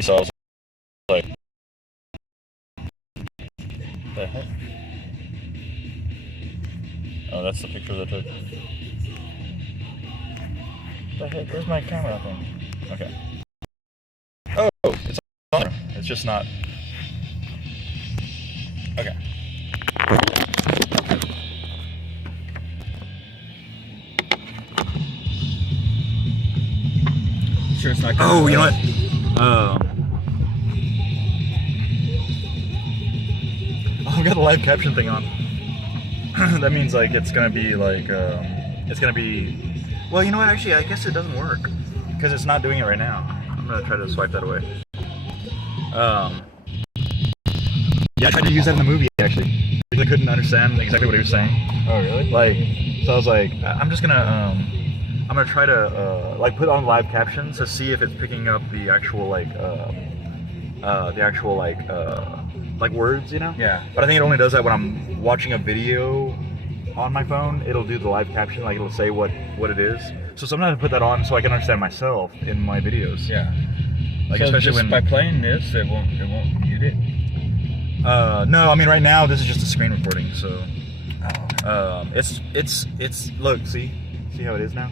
So I was like, the heck? Oh, that's the picture that I took. The heck? Where's my camera thing? Okay. Oh, it's on there. It's just not. Okay. Sure, it's not. Oh, you know what? I've got the live caption thing on. That means like it's gonna be like it's gonna be. Well, you know what? Actually, I guess it doesn't work because it's not doing it right now. I'm gonna try to swipe that away. Yeah, I tried to use that in the movie actually. I couldn't understand exactly what he was saying. Oh, really? Like, so I was like, I'm just gonna I'm gonna try to like put on live captions to see if it's picking up the actual like like words, you know? Yeah. But I think it only does that when I'm watching a video on my phone. It'll do the live caption, like it'll say what it is. So sometimes I put that on so I can understand myself in my videos. Yeah. Like so especially just when by playing this, it won't mute it. no, I mean right now this is just a screen recording, so Oh. it's look, see how it is now?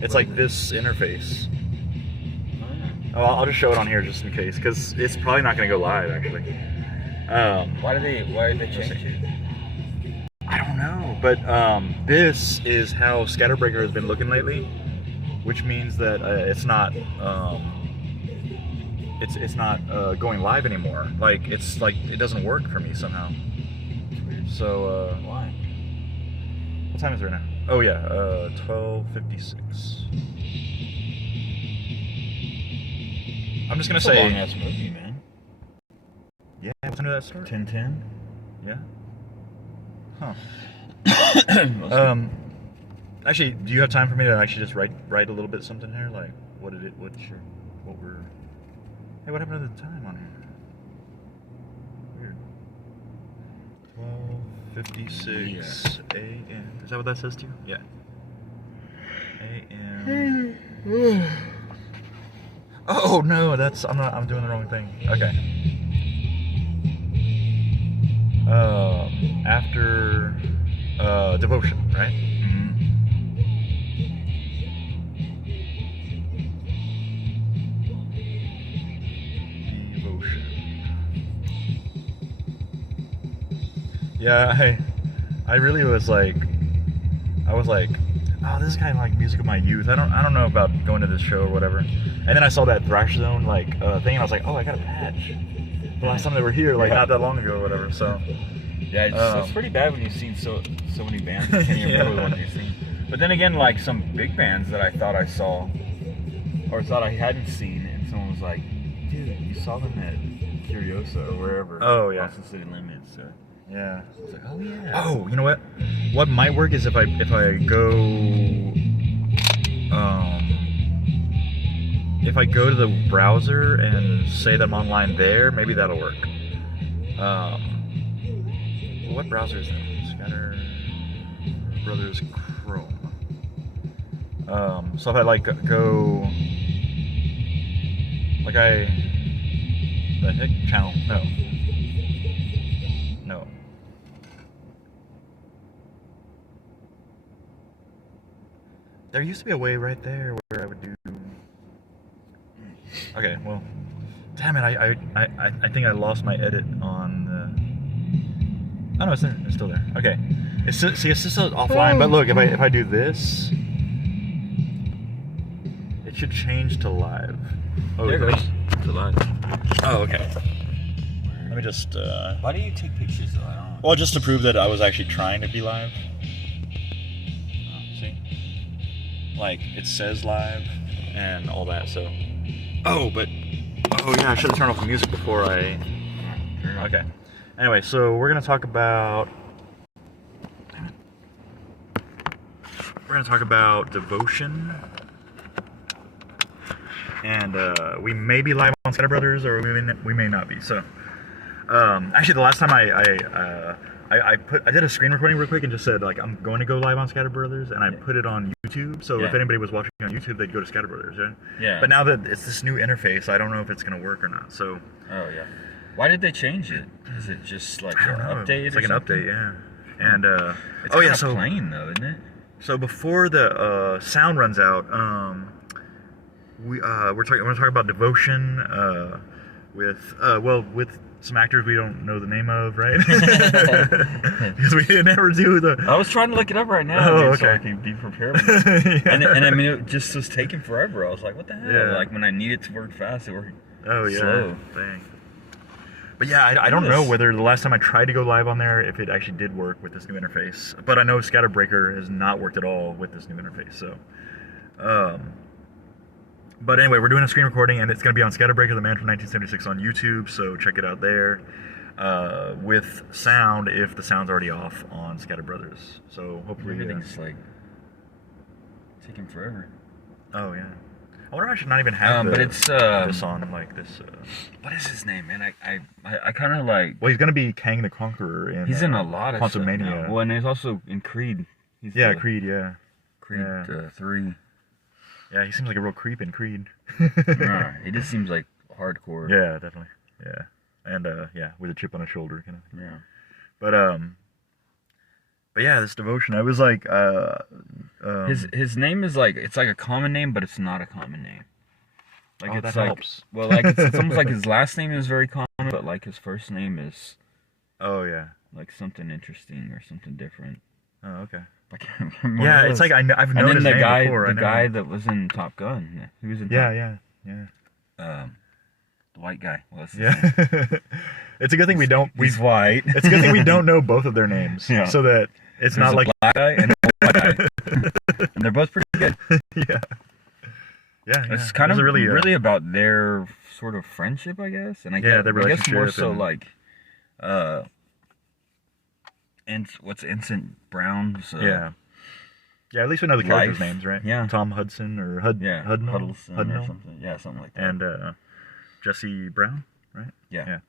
It's like this interface. Oh, I'll just show it on here just in case, because it's probably not going to go live actually. Why did they change it? I don't know, but this is how ScatterBrother has been looking lately, which means that it's not it's not going live anymore. Like it's like it doesn't work for me somehow. So Why? what time is it right now? Oh yeah, 12:56. I'm just gonna It's say. a long ass movie, man. Yeah, what time did that start? 10:10. Yeah. Huh. Actually, do you have time for me to actually just write a little bit something here, like what we're. Hey, what happened to the time on here? Weird. 12:56 a.m. Is that what that says to you? Yeah. A.m. Oh no, I'm doing the wrong thing. Okay. After devotion, right? Mm-hmm. Devotion. Yeah, I really was like, oh, this is kind of like music of my youth. I don't know about going to this show or whatever. And then I saw that Thrash Zone like thing, and I was like, oh, I got a patch. The last time they were here, like not that long ago or whatever. So Yeah, it's pretty bad when you've seen so many bands. You can't even remember the ones you've seen. But then again, like some big bands that I thought I saw, or thought I hadn't seen, and someone was like, "Dude, you saw them at Curiosa or wherever." Oh, yeah. Boston City Limits. So yeah. I was like, "Oh yeah." Oh, you know what? What might work is if I go to the browser and say that I'm online there, maybe that'll work. What browser is that? ScatterBrotherS Chrome. So if I like go, like the heck channel? No. There used to be a way right there where I would do. Okay, well, damn it! I think I lost my edit on the. Oh no, it's there. It's still there. Okay, it's still offline. But look, if I do this, it should change to live. Oh, There it goes. To live. Oh, okay. Let me just. Why do you take pictures though? I don't know. Well, just to prove that I was actually trying to be live. See, like it says live and all that. So. Oh yeah, I should have turned off the music before I. Okay. Anyway, so we're gonna talk about. We're gonna talk about devotion, and we may be live on ScatterBrotherS, or we may not be. So, actually, the last time I I did a screen recording real quick and just said like I'm going to go live on ScatterBrotherS, and I put it on YouTube. So if anybody was watching on YouTube, they'd go to ScatterBrotherS, right? Yeah. But now that it's this new interface, I don't know if it's gonna work or not. So. Oh yeah. Why did they change it? Is it just like an update? It's like an update, yeah. And it's kind of plain though, isn't it? So before the sound runs out, we're going to talk about Devotion with some actors we don't know the name of, right? Because we didn't ever do the. I was trying to look it up right now. Oh, dude, okay. So I can be prepared. And I mean, it just was taking forever. I was like, what the hell? Yeah. Like when I needed to work fast, it worked slow. Dang. But yeah, I don't know whether the last time I tried to go live on there, if it actually did work with this new interface. But I know Scatterbreaker has not worked at all with this new interface. So, but anyway, we're doing a screen recording, and it's going to be on Scatterbreaker, the Man from 1976 on YouTube. So check it out there with sound if the sound's already off on ScatterBrotherS. So hopefully everything's like taking forever. Oh yeah. I wonder if I should not even have but it's this on like this. What is his name, man? I kind of like. Well, he's gonna be Kang the Conqueror in. He's in a lot of Quantum stuff Mania. now. Well, and he's also in Creed. He's Creed. Yeah. Creed 3. Yeah, he seems like a real creep in Creed. He just seems like hardcore. Yeah, definitely. Yeah, and with a chip on his shoulder, kind of. Yeah. But yeah, this Devotion. I was like, his name is like, it's like a common name, but it's not a common name. Like it's that like, helps. Well, like it's almost like his last name is very common, but like his first name is. Oh yeah. Like something interesting or something different. Oh okay. I can't remember. Yeah, it's like I've known and then his the name guy, before. The guy that was in Top Gun. He was in. Yeah. The white guy. It's a good thing we don't. He's white. It's a good thing we don't know both of their names, so that it's not like a black guy and a white guy, and they're both pretty good. Yeah. It's kind of really about their sort of friendship, I guess, and I guess more so like, and what's Ensign Brown's. Yeah. At least we know the characters' names, right? Yeah. Tom Hudson or Hudnall or something. Yeah, something like that. And Jesse Brown, right? Yeah.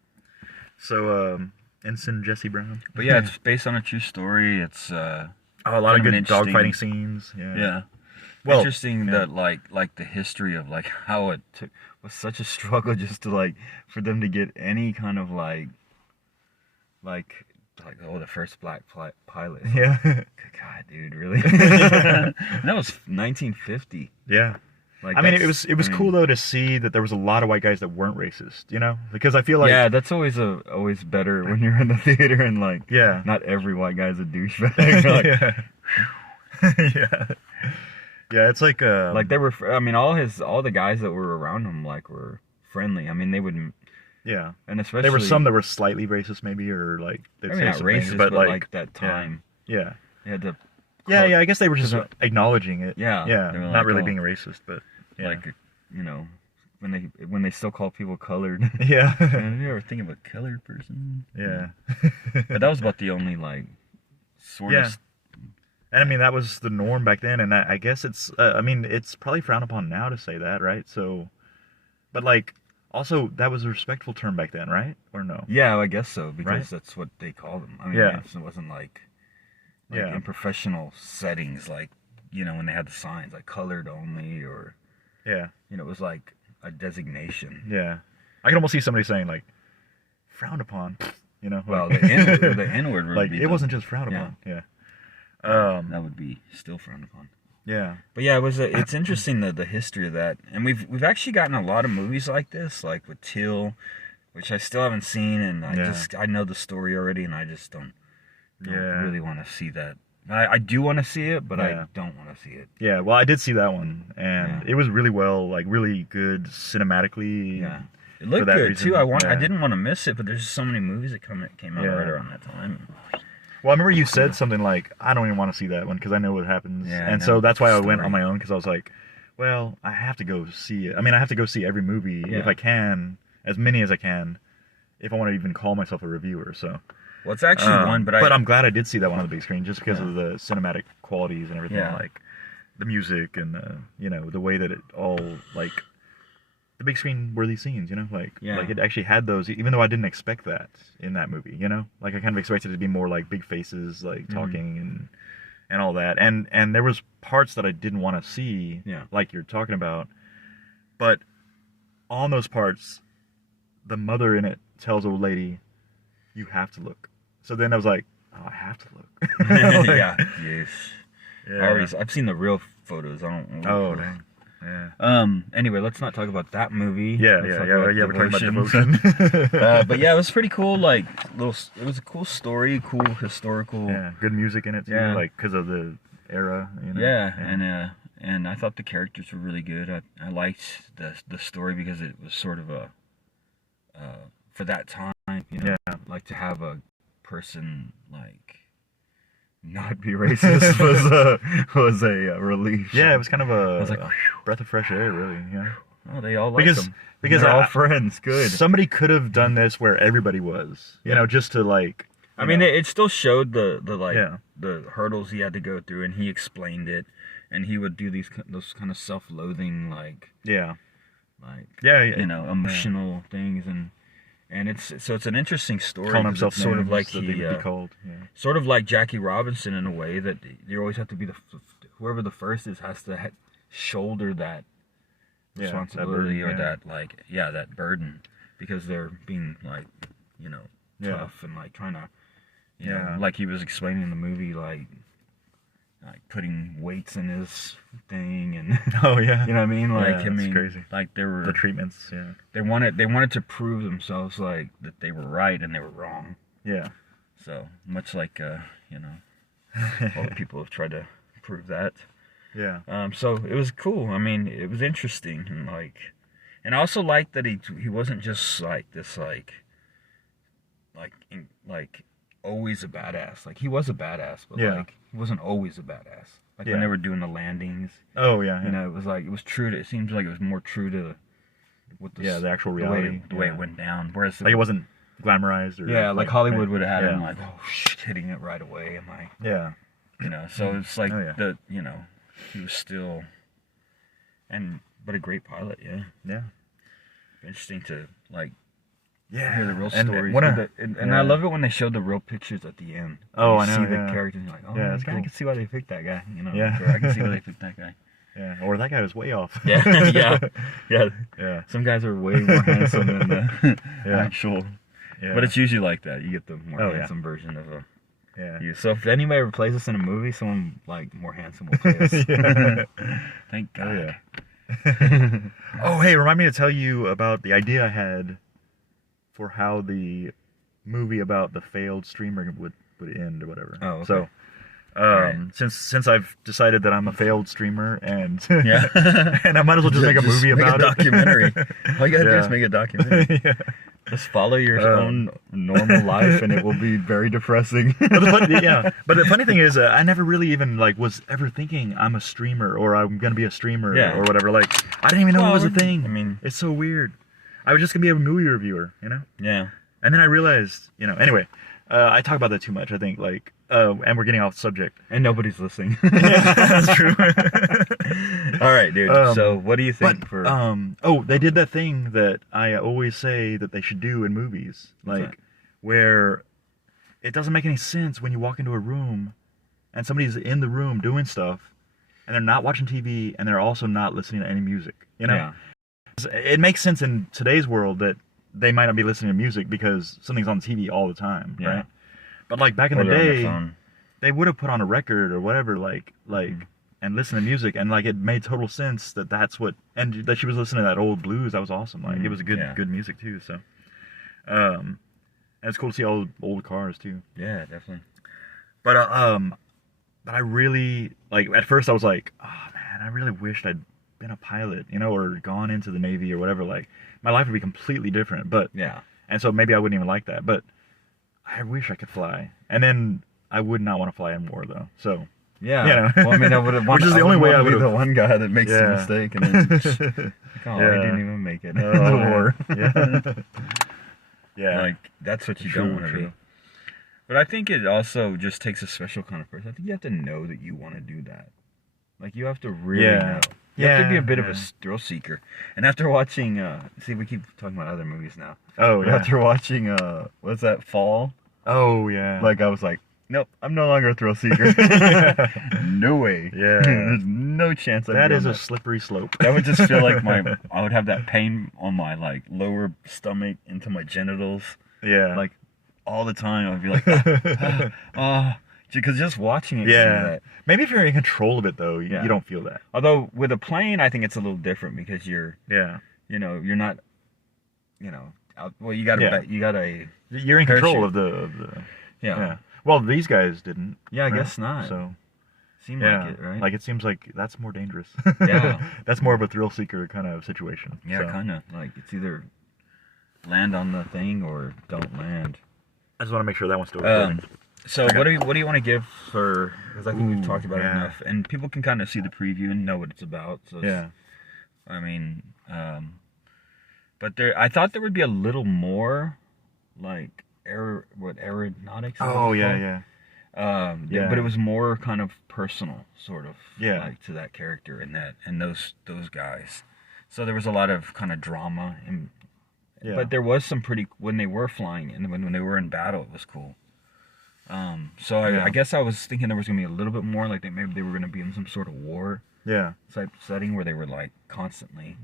So Ensign Jesse Brown. But yeah, it's based on a true story. It's a lot of good dogfighting scenes. Yeah. Well, interesting that like the history of like how it was such a struggle just to like for them to get any kind of like the first black pilot. Yeah. God, dude, really? And that was 1950. Yeah. Like, I mean, it was cool though to see that there was a lot of white guys that weren't racist, you know? Because I feel like that's always better when you're in the theater and like not every white guy's a douchebag. Yeah, it's like they were. I mean, all the guys that were around him like were friendly. I mean, they would. Yeah, and especially there were some that were slightly racist, maybe, or like they'd say not some racist, things, but like that time. Yeah. They had to. Yeah. I guess they were just acknowledging it. Yeah. Not like, really being racist, but like when they still call people colored. Yeah. Have you ever think of a colored person? Yeah. But that was about the only like sort of. And I mean that was the norm back then, and I guess it's. I mean it's probably frowned upon now to say that, right? So, but like. Also, that was a respectful term back then, right? Or no? Yeah, I guess so, because that's what they called them. I mean, it wasn't like in professional settings, like, when they had the signs, like colored only, or, it was like a designation. Yeah. I can almost see somebody saying, like, frowned upon, Well, the N-word would like, be... it wasn't just frowned upon, that would be still frowned upon. Yeah. But yeah, it's interesting the history of that. And we've actually gotten a lot of movies like this, like with Till, which I still haven't seen, and I know the story already, and I just don't really want to see that. I do want to see it, but I don't want to see it. Yeah, well, I did see that one, and it was really really good cinematically. Yeah. It looked good reason. Too. I didn't want to miss it, but there's just so many movies that came out right around that time. Well, I remember you said something like, I don't even want to see that one because I know what happens. Yeah, and so that's why I went on my own, because I was like, well, I have to go see it. I mean, I have to go see every movie if I can, as many as I can, if I want to even call myself a reviewer. So, well, it's actually one, but I'm glad I did see that one on the big screen just because of the cinematic qualities and everything, like the music and the way that it all like the big screen worthy scenes, you know, like it actually had those, even though I didn't expect that in that movie, you know, like I kind of expected it to be more like big faces, like talking and all that, and there was parts that I didn't want to see, like you're talking about, but on those parts, the mother in it tells old lady, "You have to look." So then I was like, "Oh, I have to look." Like, yes. Yeah. I've seen the real photos. I don't know. Oh, dang. Yeah. Anyway, let's not talk about that movie. We're talking about Devotion. But yeah, it was pretty cool. Like it was a cool story, cool historical. Yeah, good music in it too. Yeah. Like because of the era. You know? Yeah, and I thought the characters were really good. I liked the story because it was sort of a for that time, you know, like to have a person like not be racist was a relief. Yeah, it was kind of I was like, breath of fresh air, really. Yeah. Oh, they all like them. Because they're all friends. Good. Somebody could have done this where everybody was, you know, just to like. I mean, it still showed the hurdles he had to go through, and he explained it, and he would do those kind of self-loathing you know, emotional things, and it's an interesting story. Calling himself sort of like sort of like Jackie Robinson in a way that you always have to be whoever the first is has to shoulder that responsibility that burden because they're being like, you know, tough and like trying to, you know, like he was explaining in the movie, like putting weights in his thing and you know what I mean, like it's crazy. Like they were the treatments, they wanted to prove themselves like that they were right and they were wrong. So much like you know, all the people have tried to prove that. So it was cool. I mean, it was interesting and I also liked that he wasn't just like this like always a badass. Like he was a badass, but like he wasn't always a badass. Like when they were doing the landings. You know, it was like it seems like it was more true to what the actual reality, the way it went down. Whereas like it wasn't glamorized or like Hollywood would have had him like hitting it right away and like you know. So it's like you know, he was still but a great pilot. Interesting to like hear the real stories. And I love it when they showed the real pictures at the end. Oh, I know. See the characters and you're like, I can see why they picked that guy. You know, I can see why they picked that guy. Or that guy was way off. Yeah. Some guys are way more handsome than the actual. But it's usually like that. You get the more handsome version of a. So if anybody ever plays us in a movie, someone like more handsome will play us. Thank God. Oh, hey, remind me to tell you about the idea I had for how the movie about the failed streamer would end or whatever. Oh, okay. So, since I've decided that I'm a failed streamer and and I might as well just make a movie about it. Documentary. All you gotta do is make a documentary. Just follow your own normal life, and it will be very depressing. But the funny thing is, I never really even was ever thinking I'm a streamer or I'm gonna be a streamer or whatever. Like, I didn't even know it was a thing. I mean, it's so weird. I was just gonna be a movie reviewer, you know. And then I realized, you know. Anyway, I talk about that too much. I think and we're getting off subject, and nobody's listening. That's true. All right, dude. So what do you think they did that thing that I always say that they should do in movies, like where it doesn't make any sense when you walk into a room and somebody's in the room doing stuff and they're not watching TV and they're also not listening to any music, you know. It makes sense in today's world that they might not be listening to music because something's on TV all the time, right? But like back in the day, they would have put on a record or whatever, and listen to music, and like it made total sense that that's what, and that she was listening to that old blues. That was awesome. Like it was good music too. So, and it's cool to see all old cars too. Yeah, definitely. But I really at first I was like, oh man, I really wished I'd been a pilot, you know, or gone into the Navy or whatever. Like my life would be completely different. But and so maybe I wouldn't even like that. But I wish I could fly, and then I would not want to fly anymore though. So you know. Well, I mean, I would have. Which is the only way I would be the one guy that makes the mistake, and then I didn't even make it. The war. Like that's what you don't want to do. But I think it also just takes a special kind of person. I think you have to know that you want to do that. Like, you have to really know. You have to be a bit of a thrill seeker. And after watching, see, we keep talking about other movies now. Oh, yeah. After watching, what's that, Fall? Oh, yeah. Like, I was like, nope, I'm no longer a thrill seeker. No way. Yeah. There's no chance I'd That be is on a slippery slope. That would just feel like I would have that pain on my, like, lower stomach into my genitals. Yeah. Like, all the time. I'd be like, because just watching it. Yeah. Maybe if you're in control of it, though, you don't feel that. Although, with a plane, I think it's a little different because you're, you know, you're not, you know, well, you got a you're in control of the yeah. Well, these guys didn't. Yeah, I guess not. So seemed like it, right? Like, it seems like that's more dangerous. Yeah. That's more of a thrill seeker kind of situation. Yeah, so. kind of. Like, it's either land on the thing or don't land. I just want to make sure that one's still recording. So what do you want to give for? Because I think we've talked about it enough, and people can kind of see the preview and know what it's about. So it's, I mean, but I thought there would be a little more, like aeronautics. Oh yeah. But it was more kind of personal, sort of, like to that character and those guys. So there was a lot of kind of drama, but there was some pretty when they were flying and when they were in battle, it was cool. So I guess I was thinking there was gonna be a little bit more, like maybe they were gonna be in some sort of war type setting where they were like constantly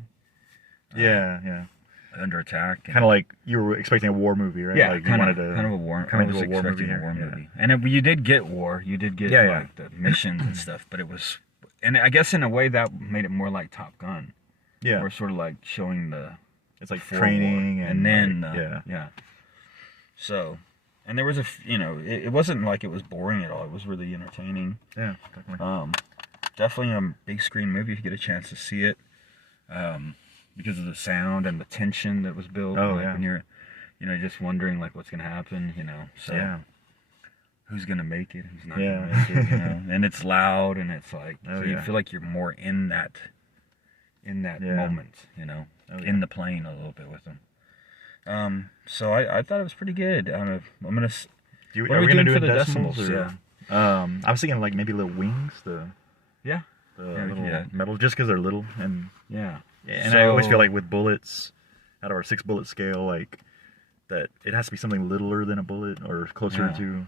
under attack. Kind of like you were expecting a war movie, right? Yeah, like kind you of a war. Kind I was expecting a war movie, and you did get war. You did get like the missions and stuff, but it was, and I guess in a way that made it more like Top Gun. Yeah, or sort of like showing it's like training and then like, So. And there was it wasn't like it was boring at all. It was really entertaining. Yeah, definitely. Definitely a big screen movie if you get a chance to see it. Because of the sound and the tension that was built. When you're, just wondering like what's gonna happen, So who's gonna make it? Who's not gonna make it? And it's loud and it's like you feel like you're more in that moment, in the plane a little bit with them. So I thought it was pretty good. I'm gonna. What are we gonna do for the decimals? I was thinking like maybe little wings, the little metal, just because they're little and And I always feel like with bullets, out of our 6-bullet scale, like that it has to be something littler than a bullet or closer to.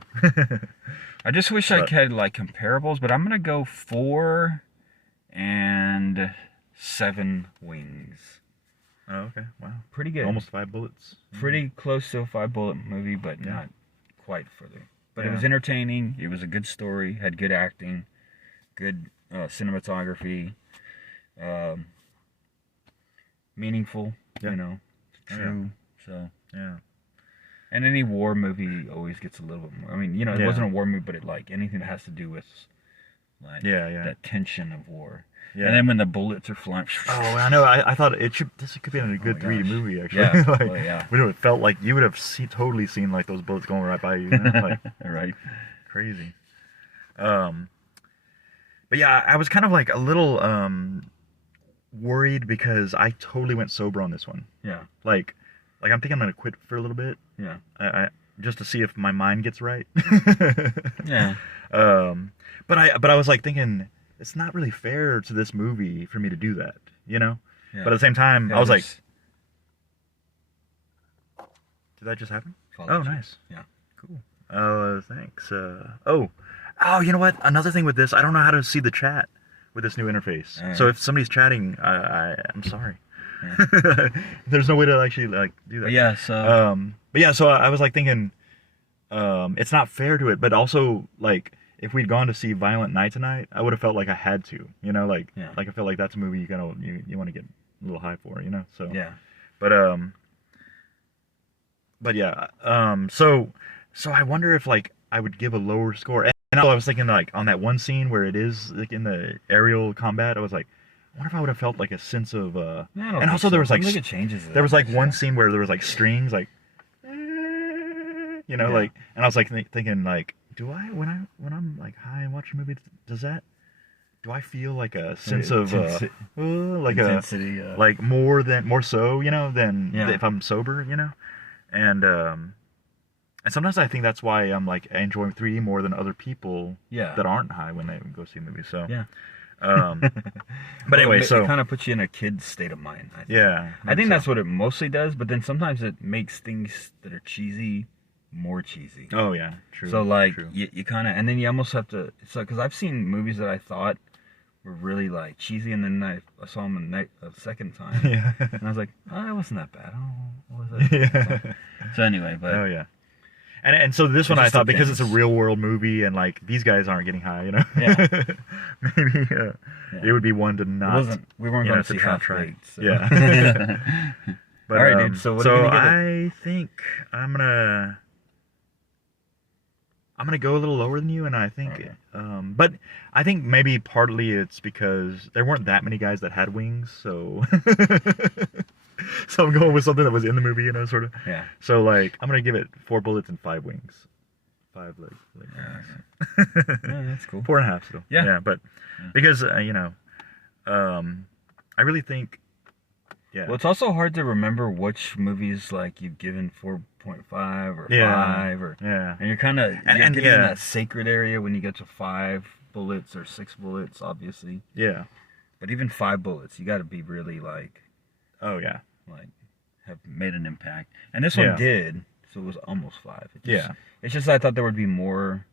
I just wish I had like comparables, but I'm gonna go 4 and 7 wings. Oh, okay. Wow. Pretty good. Almost 5 bullets. Pretty close to a 5-bullet movie, but not quite further. But it was entertaining. It was a good story. Had good acting, good cinematography, meaningful. True. So And any war movie always gets a little bit more. I mean, it wasn't a war movie, but anything that has to do with like that tension of war. Yeah. And then when the bullets are flying. Oh, I know. I thought this could be a good 3D movie, actually. Yeah. It felt like you would have totally seen like those bullets going right by you. Like, right. Crazy. But yeah, I was kind of like a little worried because I totally went sober on this one. Yeah. Like I'm thinking I'm gonna quit for a little bit. Yeah. I just to see if my mind gets right. Yeah. But I was like thinking, it's not really fair to this movie for me to do that, Yeah. But at the same time, I was like, did that just happen? Nice. Yeah. Cool. Thanks. You know what? Another thing with this, I don't know how to see the chat with this new interface. So if somebody's chatting, I'm sorry. Yeah. There's no way to actually like do that. So I was like thinking, it's not fair to it, but also like, if we'd gone to see Violent Night tonight, I would have felt like I had to, like I felt like that's a movie you want to get a little high for, So so I wonder if like I would give a lower score. And I was thinking like on that one scene where it is like in the aerial combat, I was like, I wonder if I would have felt like a sense of and also there was like it changes. There was like one scene where there was like strings like like, and I was like thinking like, do I when I'm like high and watching a movie, do I feel like a sense of like intensity, like more so than if I'm sober, and sometimes I think that's why I'm like enjoying 3D more than other people that aren't high when they go see movies. So But anyway, it so kind of puts you in a kid's state of mind. I think. Yeah, I think so. that's what it mostly does. But then sometimes it makes things that are cheesy more cheesy. Oh yeah, true. So like true. you kind of, and then you almost have to. It's like, because I've seen movies that I thought were really like cheesy, and then I saw them a second time, Yeah. and I was like, oh, it wasn't that bad. Oh, what was that? Yeah. So anyway, but oh yeah. And so this one I thought, because it's a real world movie and like these guys aren't getting high, you know. Yeah. Maybe it would be one to not. We weren't going to see try. Half-Baked, so. Yeah. But, all right, dude. So what are you gonna give it? I think I'm gonna go a little lower than you, and I think, Okay. but I think maybe partly it's because there weren't that many guys that had wings, so. So I'm going with something that was in the movie, you know, sort of. Yeah. So like, I'm gonna give it 4 bullets and 5 wings. 5 legs. Yeah, that's cool. 4.5 still. Yeah. Yeah, but because you know, I really think. Yeah. Well, it's also hard to remember which movies like you've given 4.5 or 5 or and you're kind of getting in that sacred area when you get to 5 bullets or 6 bullets, obviously. Yeah. But even 5 bullets, you got to be really like. Oh yeah. Like have made an impact, and this one did, so it was almost 5. It's just I thought there would be more,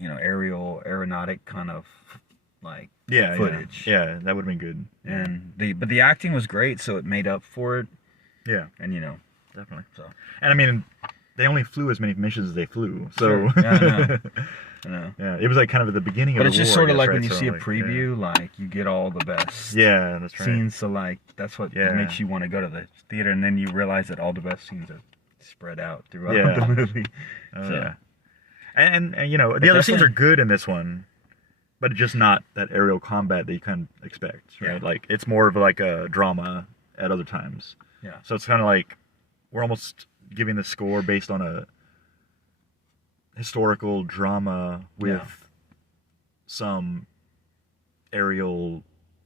aeronautic kind of like footage. Yeah, that would have been good. And the acting was great, so it made up for it. Yeah, and definitely. So, and I mean, they only flew as many missions as they flew. So sure. Yeah, I know. Yeah, it was like kind of at the beginning of the war. But it's just sort of like when you see a preview, like you get all the best that's right. scenes. So like that's what makes you want to go to the theater, and then you realize that all the best scenes are spread out throughout the movie. And you know, the other scenes are good in this one, but it's just not that aerial combat that you kind of expect, right? Yeah. Like it's more of like a drama at other times. Yeah. So it's kind of like we're almost giving the score based on a historical drama with some aerial,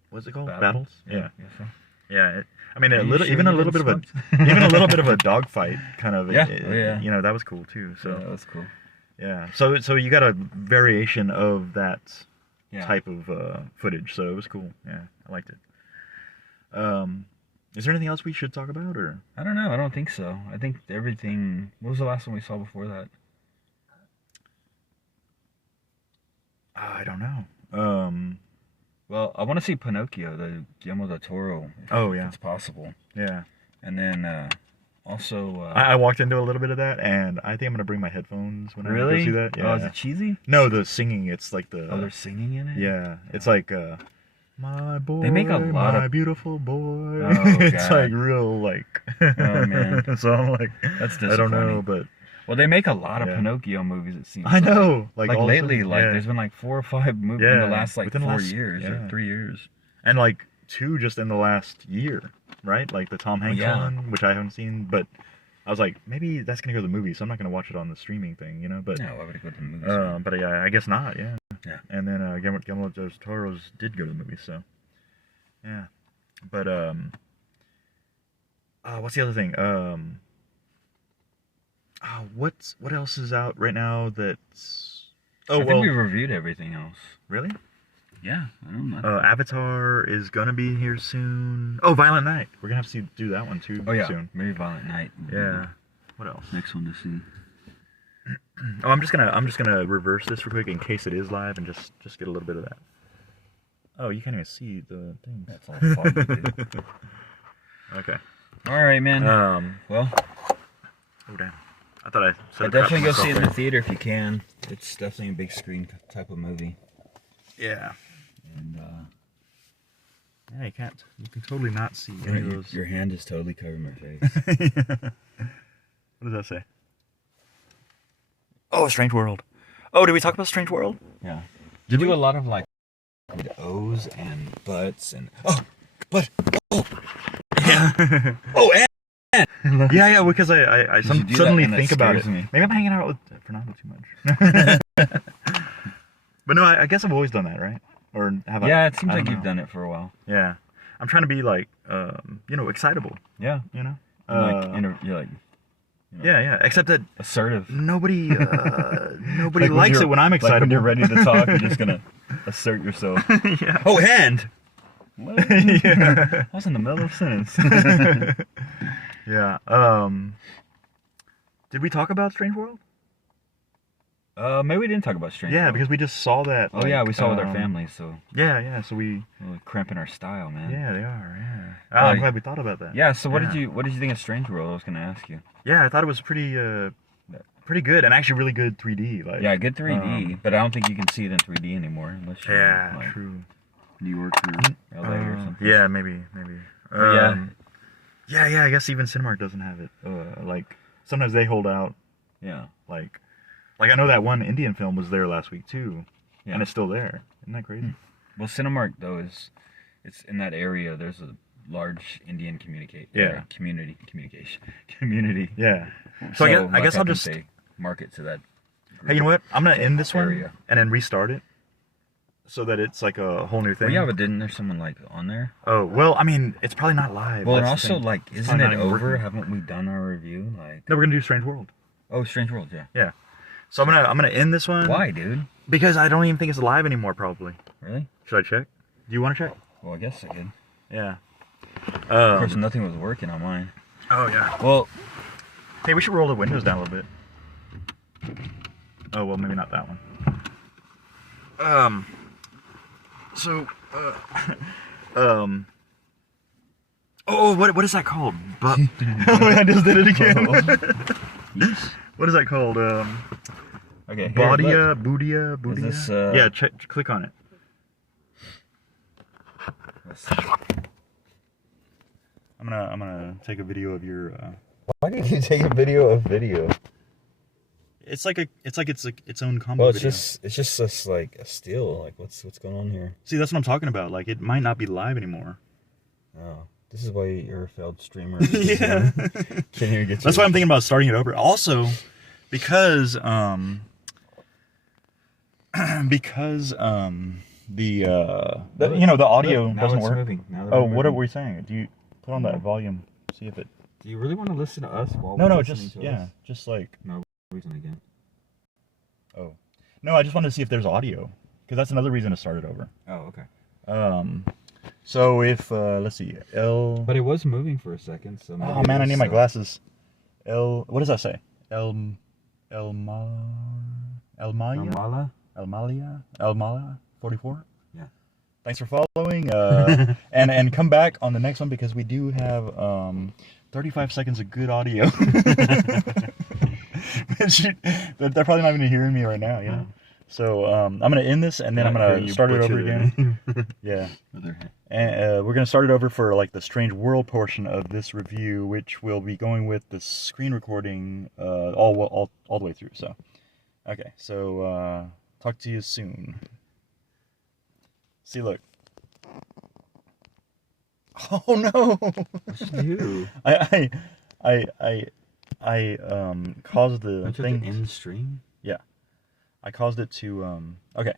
what's it called? Battles? Yeah. Yeah. I mean, even a little bit of a dogfight kind of. You know, that was cool too. So that was cool. Yeah. So you got a variation of that type of footage. So it was cool. Yeah, I liked it. Is there anything else we should talk about, or? I don't know. I don't think so. I think everything. What was the last one we saw before that? I don't know. Well, I want to see Pinocchio, the Guillermo del Toro. If it's possible. Yeah. And then also. I walked into a little bit of that, and I think I'm gonna bring my headphones when I go see that. Yeah. Oh, is it cheesy? No, the singing. It's like the. Oh, they're singing in it. Yeah, it's like my boy. They make a lot my of beautiful boy. Oh, it's like real like. Oh man. So I'm like, that's disappointing. I don't know, but. Well, they make a lot of Pinocchio movies, it seems. I know. Like lately, there's been like 4 or 5 movies in the last 4 years or 3 years. And like 2 just in the last year, right? Like the Tom Hanks one, which I haven't seen, but I was like, maybe that's going to go to the movie, so I'm not going to watch it on the streaming thing, you know? But no, why would it go to the movies? But yeah, I guess not, yeah. Yeah. And then Guillermo del Toro's did go to the movie, so yeah. But what's the other thing? What else is out right now that's... I think we reviewed everything else. Really? Yeah, I don't know. Avatar is gonna be here soon. Oh, Violent Night. We're gonna have to do that one too soon. Maybe Violent Night. Yeah. What else? Next one to see. Oh, I'm just gonna reverse this real quick in case it is live and just get a little bit of that. Oh, you can't even see the thing. That's all foggy, dude. Okay. All right, man. Well. Oh damn. I thought I said definitely go see it in the theater if you can. It's definitely a big screen type of movie. Yeah. And yeah, you can totally not see any of those. Your hand is totally covering my face. Yeah. What does that say? Oh, Strange World. Oh, did we talk about Strange World? Yeah. Did you do a lot of like O's and butts and but yeah. Yeah, because I suddenly think about it. Maybe I'm hanging out with Fernando too much. But no, I guess I've always done that, right? Or have I? Yeah, it seems like you've done it for a while. Yeah, I'm trying to be like, excitable. Yeah, you know. you're like You know, Yeah. Except that assertive. nobody Like likes it when I'm excited. Like when you're ready to talk, you're just gonna assert yourself. Yeah. Oh, and. What? Yeah. I was in the middle of a sentence. Yeah. Did we talk about Strange World? Maybe we didn't talk about Strange World. Because we just saw that. Oh, yeah, we saw with our families, so. Yeah, so we. Really cramping our style, man. Yeah, they are, yeah. Oh, I'm glad we thought about that. Yeah, so what did you think of Strange World? I was gonna ask you. Yeah, I thought it was pretty good, and actually really good 3D. Like, yeah, good 3D, but I don't think you can see it in 3D anymore unless you're in, like, true. New York or LA or something. Yeah, maybe. Yeah, I guess even Cinemark doesn't have it. Like, sometimes they hold out. Yeah. Like I know that one Indian film was there last week too, and it's still there. Isn't that crazy? Well, Cinemark though it's in that area. There's a large Indian community. Yeah. Community. Yeah. So I guess I'll just they market to that. Hey, you know what? I'm gonna end this area. one and then restart it, so that it's like a whole new thing. Well, yeah, but didn't there someone like on there? Oh well, I mean, it's probably not live. Well, and also like, isn't it over? Haven't we done our review? Like, no, we're gonna do Strange World. Oh, Strange World, yeah. Yeah. So I'm gonna end this one. Why, dude? Because I don't even think it's live anymore. Probably. Really? Should I check? Do you want to check? Well, I guess I could. Yeah. Of course, nothing was working on mine. Oh yeah. Well, hey, we should roll the windows down a little bit. Oh well, maybe not that one. Oh, what is that called? I just did it again. What is that called? Okay. Boodia. Is this, yeah, click on it. I'm gonna take a video of your. Why did you take a video of video? It's like its own combo. Well, video. it's just like a steal. Like what's going on here? See, that's what I'm talking about. Like it might not be live anymore. Oh, this is why you're a failed streamer. Yeah. Can you get? That's why I'm thinking about starting it over. Also, because the audio doesn't work. Moving. Oh, what are we saying? Do you put on that volume? See if it. Do you really want to listen to us while No, just just like. No, reason again. Oh, no, I just wanted to see if there's audio because that's another reason to start it over. Oh, okay. So if let's see, But it was moving for a second. So oh man, I need my glasses. What does that say? Elmalia 44. Yeah. Thanks for following. And come back on the next one because we do have 35 seconds of good audio. They're probably not even hearing me right now. Yeah. So I'm gonna end this and then I'm gonna start it over again. Yeah. And we're gonna start it over for like the Strange World portion of this review, which will be going with the screen recording all the way through. So, okay. So talk to you soon. See, look. Oh no! What'd you do? I caused the thing. In the stream? Yeah. I caused it to okay.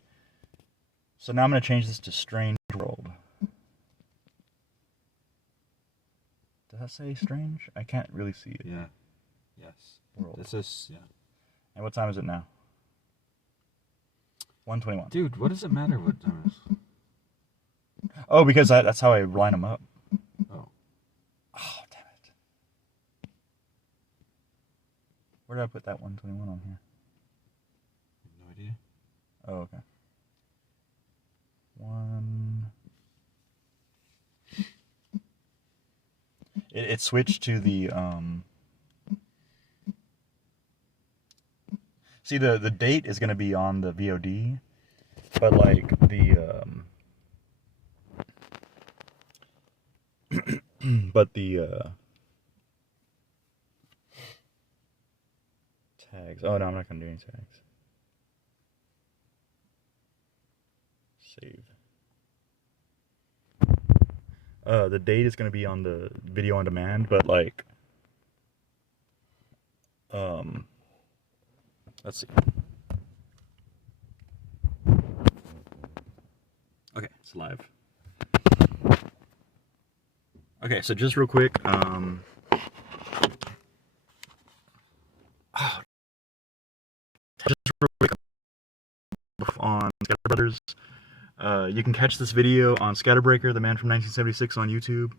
So now I'm gonna change this to Strange World. Does that say strange? I can't really see it. Yeah. Yes. World. This is And what time is it now? 1:21. Dude, what does it matter what time it is? Oh, because that's how I line them up. Oh. Oh, damn it. Where did I put that 1:21 on here? No idea. Oh, okay. 1. It switched to the See, the date is gonna be on the VOD, but like the tags. Oh no, I'm not gonna do any tags. Save. The date is gonna be on the video on demand, but like let's see. Okay, it's live. Okay, so just real quick, ScatterBrotherS. You can catch this video on ScatterBreaker, the man from 1976 on YouTube.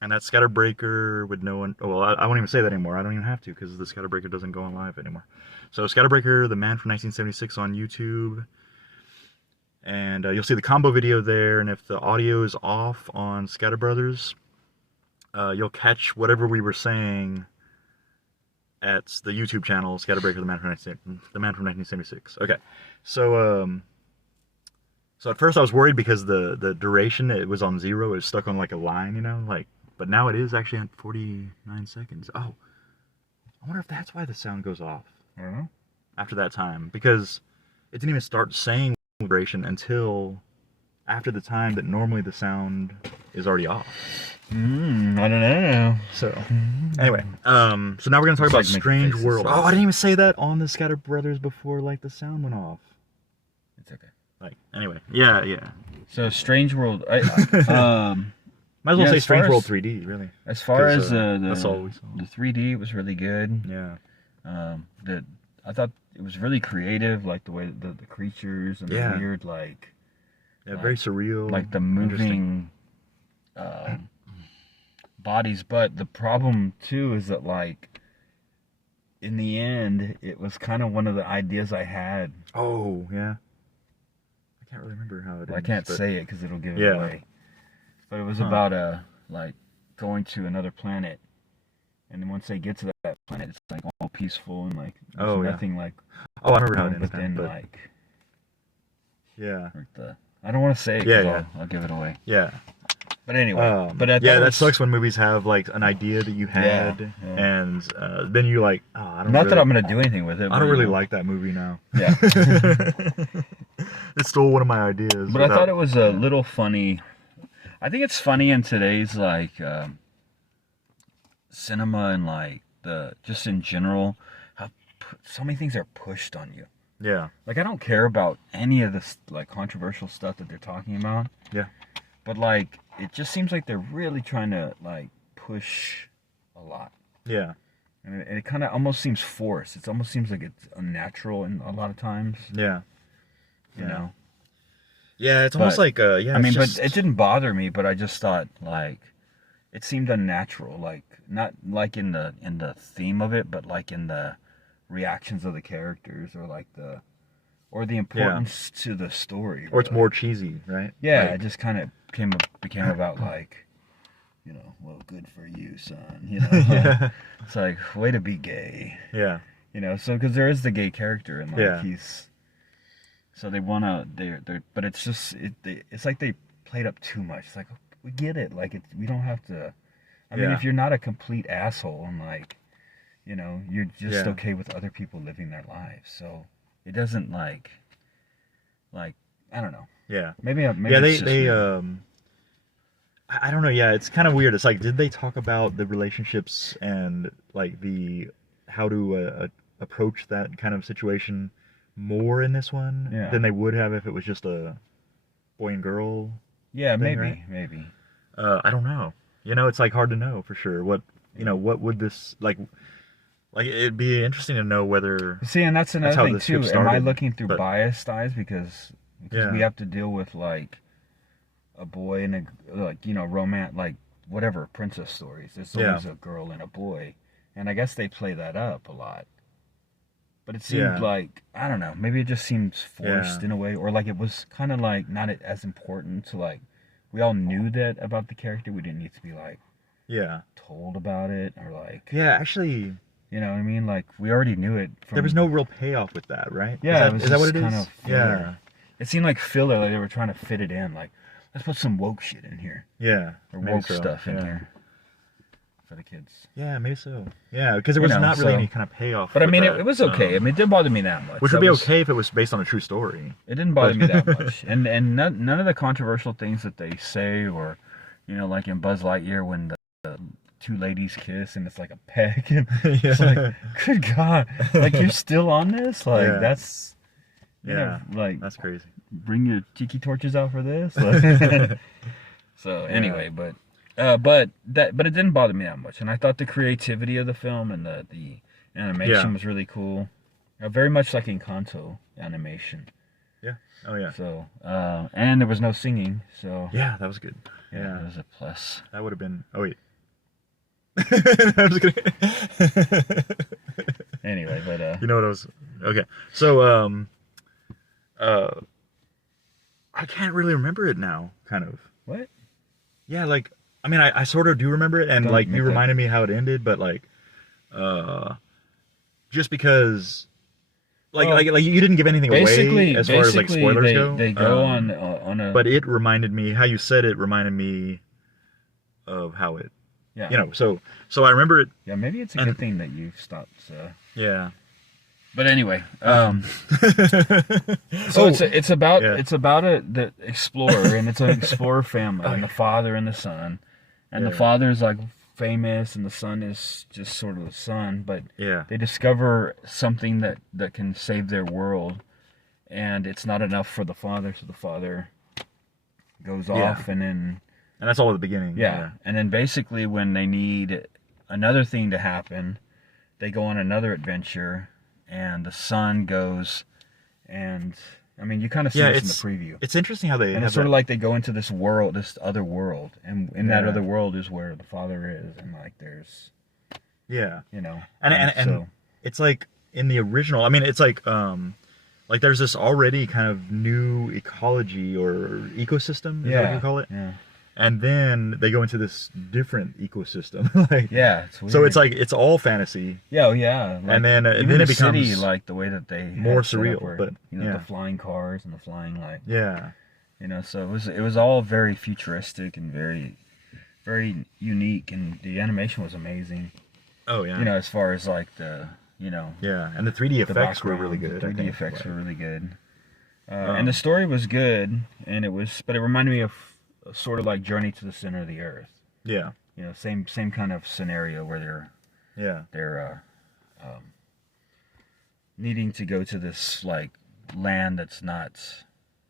And that's ScatterBreaker with no one. Oh, well, I won't even say that anymore. I don't even have to because the ScatterBreaker doesn't go on live anymore. So ScatterBreaker, the man from 1976 on YouTube. And you'll see the combo video there. And if the audio is off on ScatterBrotherS, you'll catch whatever we were saying at the YouTube channel, ScatterBreaker, the man from 1976. Okay, so at first I was worried because the duration, it was on 0. It was stuck on like a line, you know, like. But now it is actually at 49 seconds. Oh, I wonder if that's why the sound goes off. I don't know. After that time, because it didn't even start saying duration until after the time that normally the sound is already off. I don't know. So, anyway, so now we're gonna talk about Strange World. Oh, I didn't even say that on the ScatterBrotherS before, like, the sound went off. It's okay. Like, anyway, yeah. So, Strange World, might as well say Strange World 3D, really. As far as that's all we saw. The 3D was really good. Yeah. I thought it was really creative, like the way the creatures and the weird, like... Yeah, very surreal. Like the moving bodies. But the problem, too, is that, like, in the end, it was kind of one of the ideas I had. Oh, yeah. I can't really remember how it is. I can't say it because it'll give it away. But it was about, like, going to another planet. And then once they get to that planet, it's, like, all peaceful and, like, there's nothing, like... Oh, I remember how it ends. But then, like... Yeah. I don't want to say it because I'll give it away. Yeah. But anyway. That sucks when movies have, like, an idea that you had, and then you like, oh, I don't Not that I'm going to do anything with it. I don't really like that movie now. Yeah. It stole one of my ideas. But I thought it was a little funny. I think it's funny in today's, like, cinema and, like, just in general, how so many things are pushed on you. Yeah. Like, I don't care about any of this, like, controversial stuff that they're talking about. Yeah. But, like, it just seems like they're really trying to, like, push a lot. Yeah. And it kind of almost seems forced. It almost seems like it's unnatural in a lot of times. Yeah. You know? Yeah, it's almost like, I mean, but it didn't bother me, but I just thought, like, it seemed unnatural. Like, not, like, in the theme of it, but, like, in the reactions of the characters, or like the importance to the story, or it's more cheesy, right? Yeah, like, it just kind of became about, like, you know, well, good for you, son, you know. It's like, way to be gay. Yeah. You know, so because there is the gay character, and, like, he's, so they wanna, they're but it's just it's like they played up too much. It's like, we get it, like, we don't have to. I mean, if you're not a complete asshole and, like, you know, you're just okay with other people living their lives, so it doesn't, like I don't know. Yeah. Maybe they I don't know. Yeah, it's kind of weird. It's like, did they talk about the relationships and, like, how to approach that kind of situation more in this one than they would have if it was just a boy and girl? Yeah, thing, maybe. I don't know. You know, it's, like, hard to know for sure. What would this, like, it'd be interesting to know whether... See, and that's another thing, too. Am I looking through biased eyes? Because we have to deal with, like, a boy and a, like, you know, romance, like, whatever, princess stories. There's always a girl and a boy. And I guess they play that up a lot. But it seemed like, I don't know, maybe it just seems forced in a way. Or, like, it was kind of, like, not as important to, like, we all knew that about the character. We didn't need to be, like, told about it, or, like... Yeah, actually... You know what I mean? Like, we already knew it. There was no real payoff with that, right? Yeah, is that what it is? Kind of filler. It seemed like filler, like they were trying to fit it in. Like, let's put some woke shit in here. Yeah. Or woke stuff in here. For the kids. Yeah, maybe so. Yeah, because there was not really any kind of payoff. But I mean, it was okay. I mean, it didn't bother me that much. Which would be okay if it was based on a true story. It didn't bother me that much. And none of the controversial things that they say, or, you know, like in Buzz Lightyear when the two ladies kiss and it's like a peck, and it's like, good God, like, you're still on this? Like, that's, you know, like, that's crazy. Bring your tiki torches out for this. Like, so anyway, but it didn't bother me that much, and I thought the creativity of the film and the animation was really cool. Very much like Encanto animation. Yeah. Oh yeah. So, and there was no singing, so Yeah, that was good. yeah, that was a plus. That would have been. Oh wait. I'm just kidding. Anyway, but you know what I was. Okay, so I can't really remember it now. Kind of. what? Yeah, like I mean, I sort of do remember it, and Don't like make you that- reminded me how it ended, but like, just because. Like you didn't give anything away as far as like spoilers go. They go on a. But it reminded me how you said it reminded me of how it. Yeah. You know, so I remember it. Yeah, maybe it's a good thing that you've stopped. Yeah. But anyway, so it's about the explorer, and it's an explorer family, and the father and the son, and the father's like famous, and the son is just sort of the son, but they discover something that can save their world, and it's not enough for the father, so the father goes off, and that's all at the beginning. And then basically when they need another thing to happen, they go on another adventure, and the son goes, and I mean, you kind of see this in the preview. It's interesting how they. And it's sort of like they go into this world, this other world, and in that other world is where the father is, and like there's. Yeah. You know. And so, it's like in the original. I mean, it's like there's this already kind of new ecology or ecosystem. Is that what you call it? Yeah. And then they go into this different ecosystem. Like, it's weird. So it's like it's all fantasy. Yeah, like, and then it becomes city, like the way that they more surreal. Where, but the flying cars and the flying like so it was all very futuristic and very, very unique, and the animation was amazing. Oh yeah. As far as like the and the 3D effects were really good. The 3D effects were really good, and the story was good, and but it reminded me of sort of like Journey to the Center of the Earth. Yeah. Same kind of scenario where they're needing to go to this like land that's not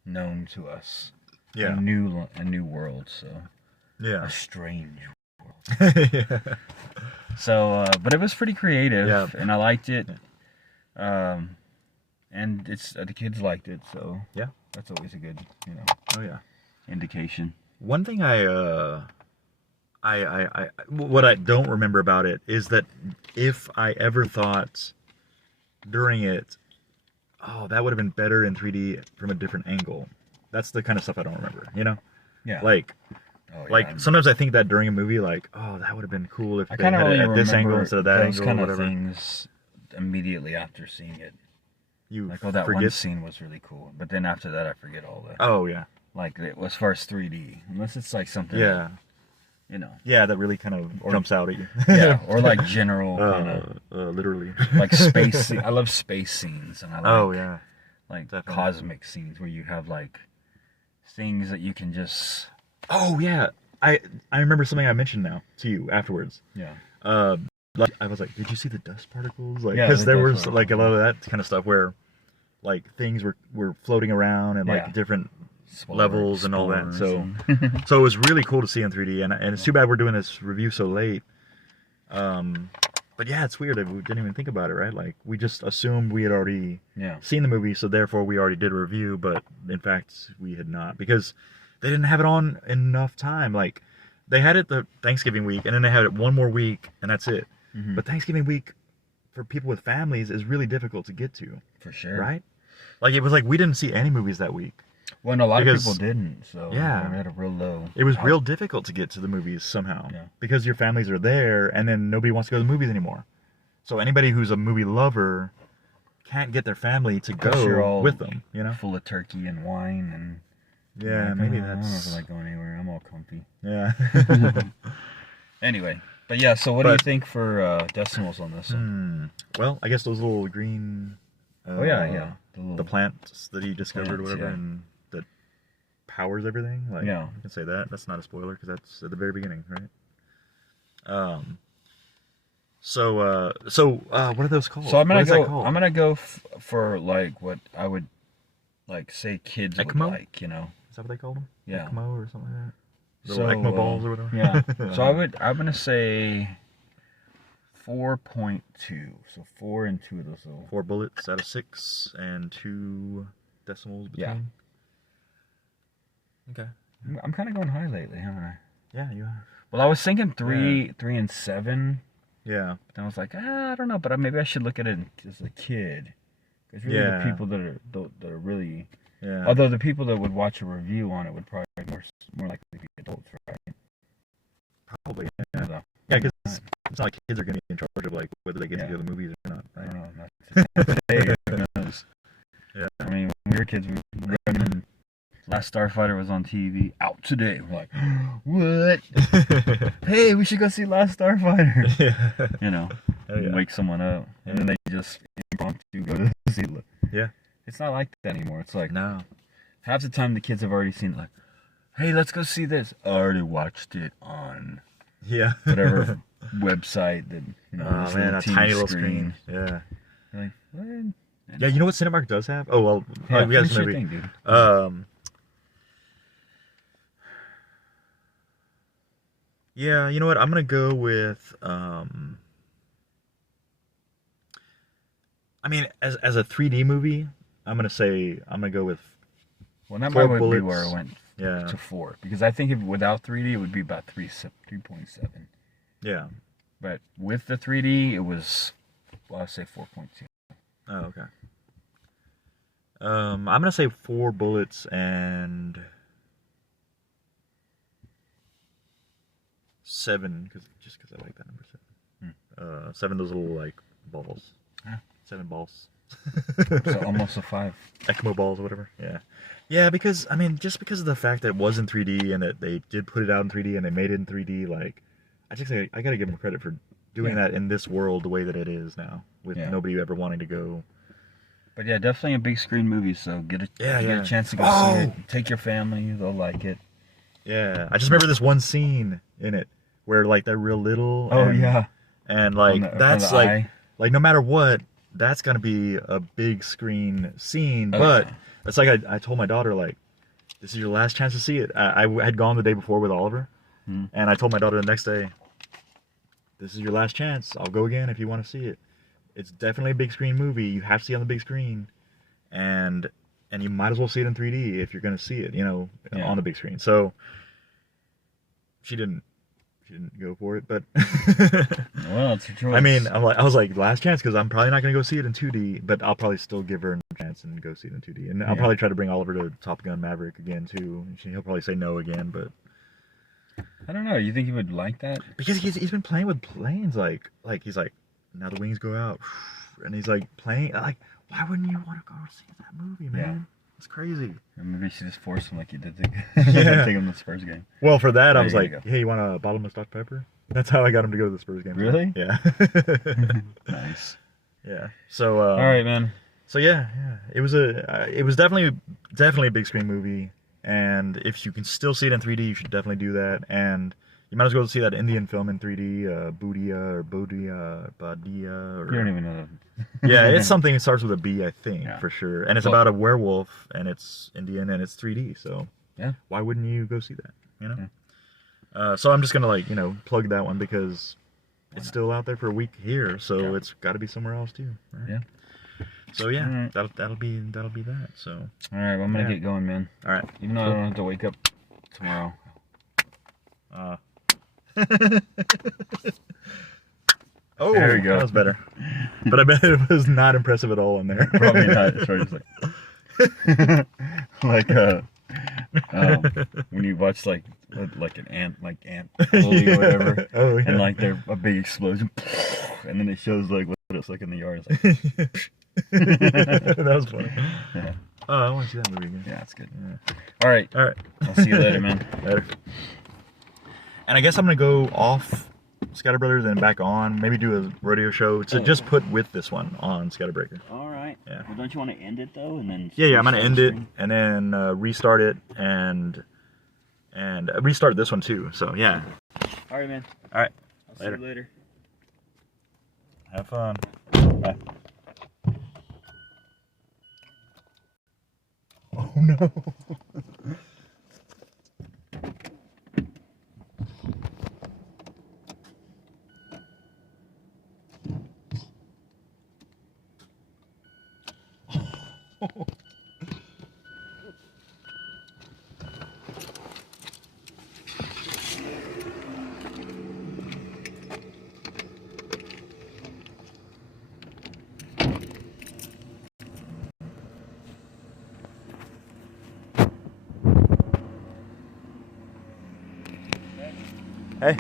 known to us. Yeah. A new world. So. Yeah. A strange world. So, but it was pretty creative, and I liked it. And the kids liked it, so that's always a good, indication. One thing what I don't remember about it is that if I ever thought during it, that would have been better in 3D from a different angle. That's the kind of stuff I don't remember, Yeah. Like sometimes I think that during a movie, like, that would have been cool if they had it at this angle instead of that angle or whatever. Things immediately after seeing it. That one scene was really cool, but then after that I forget all that. Oh yeah. Like as far as 3D, unless it's like something. Yeah. Yeah, that really kind of jumps out at you. Yeah, or like general kind of. Literally. Like space. I love space scenes, and I like. Like definitely. Cosmic scenes where you have like things that you can just. Oh yeah, I remember something I mentioned now to you afterwards. Yeah. Like I was like, did you see the dust particles? Like, because there was like a lot of that kind of stuff where, like, things were floating around and like different levels and all that. So, so it was really cool to see in 3D, and it's too bad we're doing this review so late. But yeah, it's weird that we didn't even think about it, right? Like, we just assumed we had already seen the movie, so therefore we already did a review, but in fact we had not, because they didn't have it on enough time. Like, they had it the Thanksgiving week, and then they had it one more week, and that's it. Mm-hmm. But Thanksgiving week for people with families is really difficult to get to. For sure. Right? Like, it was like we didn't see any movies that week. Well, no, a lot of people didn't, so we had a real low. It was real difficult to get to the movies somehow, because your families are there, and then nobody wants to go to the movies anymore. So anybody who's a movie lover can't get their family to go with them, full of turkey and wine and. Yeah, maybe that's. I don't know if I like going anywhere. I'm all comfy. Yeah. Anyway, but yeah. So what do you think for decimals on this one? Well, I guess those little green. The plants that he discovered, or whatever, and that powers everything. Like, you can say that. That's not a spoiler because that's at the very beginning, right? So what are those called? So I'm gonna go for like what I would like say kids ECMO? would like, Is that what they call them? Yeah. ECMO or something like that? Little ECMO balls or whatever? Yeah. So I'm going to say 4.2. So 4 and 2 of those little. 4 bullets out of 6 and 2 decimals between. Yeah. Okay. I'm kind of going high lately, haven't I? Yeah, you are. Well, I was thinking 3 and 7. Yeah. But then I was like, I don't know, but maybe I should look at it as a kid. Because really the people that are really... Yeah. Although the people that would watch a review on it would probably be more likely to be adults, right? Probably, yeah. So, Yeah, because it's not like kids are going to be in charge of like whether they get to go to the movies or not. Right? I don't know. Today, who knows? Yeah. I mean, when we were kids, we read Last Starfighter was on TV. Out today. We're like, what? Hey, we should go see Last Starfighter. Yeah. You know, wake someone up. And then they just impromptu go to see it. Yeah. It's not like that anymore. It's like, no. Half the time the kids have already seen it. Like, hey, let's go see this. I already watched it on whatever website that, you know, oh man, a tiny little screen. Yeah. Like, what? Yeah, you know what Cinemark does have? Oh well, yeah, we got this movie. Thing, dude. Yeah, you know what? I'm gonna go with. I mean, as a 3D movie, I'm gonna go with. Well, that might be where I went to 4, because I think if without 3D it would be about 3.7. Yeah. But with the 3D, it was, well, I'll say 4.2. Oh, okay. I'm gonna say 4 bullets and 7, just because I like that number 7. 7 those little like balls. Yeah. 7 balls. So almost a 5. ECMO balls or whatever. Yeah. Yeah, because I mean, just because of the fact that it was in 3D and that they did put it out in 3D and they made it in 3D, like, I gotta give them credit for doing that in this world the way that it is now, with nobody ever wanting to go. But yeah, definitely a big screen movie, so get a chance to go see it. Take your family, they'll like it. Yeah, I just remember this one scene in it where like they're real little. Oh yeah. And like that's like no matter what, that's gonna be a big screen scene. But it's like I told my daughter, like, this is your last chance to see it. I had gone the day before with Oliver, and I told my daughter the next day, this is your last chance. I'll go again if you want to see it. It's definitely a big screen movie. You have to see it on the big screen, and you might as well see it in 3D if you're gonna see it, you know, on the big screen. So she didn't go for it, but well, it's your choice. I mean, I was like last chance, because I'm probably not gonna go see it in 2D, but I'll probably still give her a chance and go see it in 2D, and I'll probably try to bring Oliver to Top Gun Maverick again too. He'll probably say no again, but I don't know. You think he would like that? Because he's been playing with planes, like he's like, now the wings go out, and he's like playing. Like, why wouldn't you want to go see that movie, man? Yeah. It's crazy. Or maybe you should just force him like you did take him to the Spurs game. Well, for that, I was like, hey, you want a bottomless Dr. Pepper? That's how I got him to go to the Spurs game. Really? Yeah. Nice. Yeah. So. All right, man. So yeah. It was definitely a big screen movie, and if you can still see it in 3D, you should definitely do that. And you might as well see that Indian film in 3D, Badia. Or... You don't even know that. Yeah, it's something that starts with a B, I think, for sure. And it's about a werewolf, and it's Indian, and it's 3D, so why wouldn't you go see that, you know? Yeah. So I'm just going to, like, you know, plug that one, because it's still out there for a week here, so it's got to be somewhere else, too. Right? Yeah. So, yeah, that'll be that, so. All right, well, I'm going to get going, man. All right. Even though I don't have to wake up tomorrow. Oh, there we go. That was better. But I bet it was not impressive at all in there. Probably not. It's like when you watch like an ant bully or whatever, and like there's a big explosion, and then it shows like what it's like in the yard. It's like, that was funny. Yeah. Oh, I want to see that movie again. Yeah, that's good. Yeah. All right. I'll see you later, man. Later. And I guess I'm gonna go off ScatterBrotherS and back on. Maybe do a rodeo show to just put with this one on Scatterbreaker. All right. Yeah. Well, don't you want to end it though, and then? Yeah. I'm gonna end it and then restart it and restart this one too. So yeah. All right, man. All right. I'll see you later. Have fun. Bye. Oh no. Hey.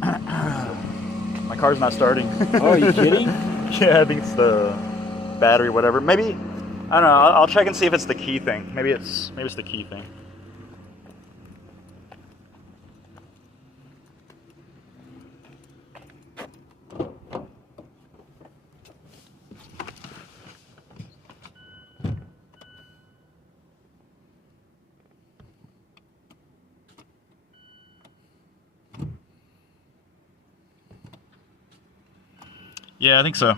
My car's not starting. Oh, are you kidding? Yeah, I think it's the battery, whatever. Maybe, I don't know. I'll check and see if it's the key thing. Maybe it's the key thing. Yeah, I think so.